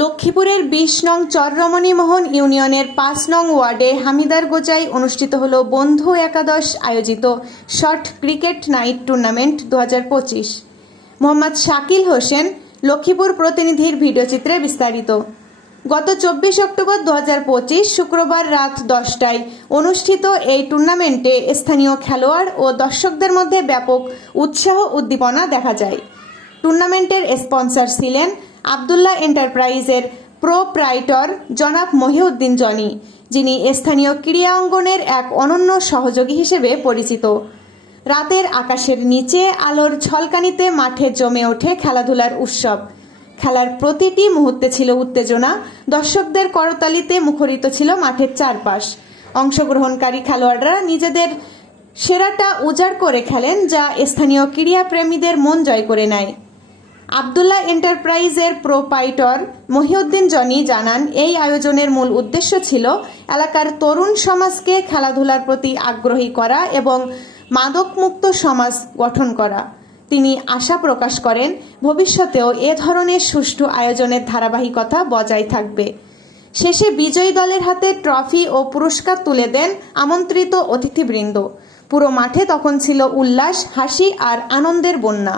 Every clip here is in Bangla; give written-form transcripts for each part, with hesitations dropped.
লক্ষ্মীপুরের ২০ নং চররমণীমোহন ইউনিয়নের ৫ নং ওয়ার্ডে হামিদার গোজায় অনুষ্ঠিত হল বন্ধু একাদশ আয়োজিত short cricket night tournament ২০২৫। Mohammad Shakil Hossain, Lakshmipur প্রতিনিধির ভিডিওচিত্রে বিস্তারিত। গত ২৪ অক্টোবর ২০২৫ শুক্রবার রাত ১০টায় অনুষ্ঠিত এই টুর্নামেন্টে স্থানীয় খেলোয়াড় ও দর্শকদের মধ্যে ব্যাপক উৎসাহ উদ্দীপনা দেখা যায়। টুর্নামেন্টের স্পন্সর ছিলেন আবদুল্লাহ এন্টারপ্রাইজের প্রোপ্রাইটর জনাব মহিউদ্দিন জনি, যিনি স্থানীয় ক্রীড়া অঙ্গনের এক অনন্য সহযোগী হিসেবে পরিচিত। রাতের আকাশের নিচে আলোর ঝলকানিতে মাঠে জমে ওঠে খেলাধুলার উৎসব। খেলার প্রতিটি মুহূর্তে ছিল উত্তেজনা, দর্শকদের করতালিতে মুখরিত ছিল মাঠের চারপাশ। অংশগ্রহণকারী খেলোয়াড়রা নিজেদের সেরাটা উজাড় করে খেলেন, যা স্থানীয় ক্রীড়া প্রেমীদের মন জয় করে নেয়। আবদুল্লাহ এন্টারপ্রাইজের প্রোপাইটর মহিউদ্দিন জনি জানান, এই আয়োজনের মূল উদ্দেশ্য ছিল এলাকার তরুণ সমাজকে খেলাধুলার প্রতি আগ্রহী করা এবং মাদকমুক্ত সমাজ গঠন করা। তিনি আশা প্রকাশ করেন, ভবিষ্যতেও এ ধরনের সুষ্ঠু আয়োজনের ধারাবাহিকতা বজায় থাকবে। শেষে বিজয়ী দলের হাতে ট্রফি ও পুরস্কার তুলে দেন আমন্ত্রিত অতিথিবৃন্দ। পুরো মাঠে তখন ছিল উল্লাস, হাসি আর আনন্দের বন্যা।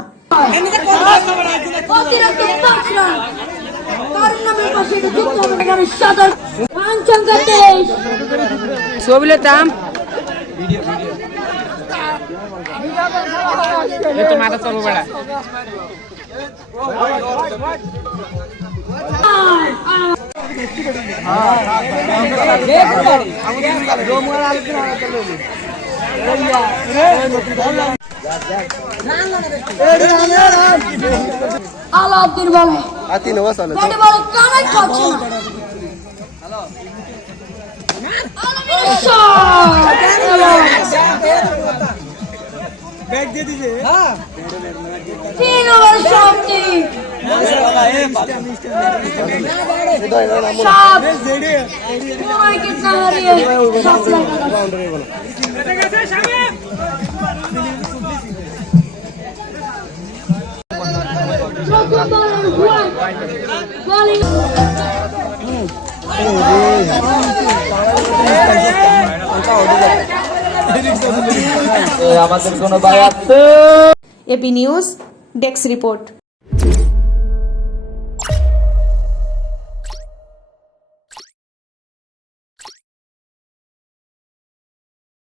আলাউদ্দিন বলে কানেক্ট করছে बैग दे दीजिए। हाँ। 3 ओवर शांति। कितना हारी है? AB news desk report.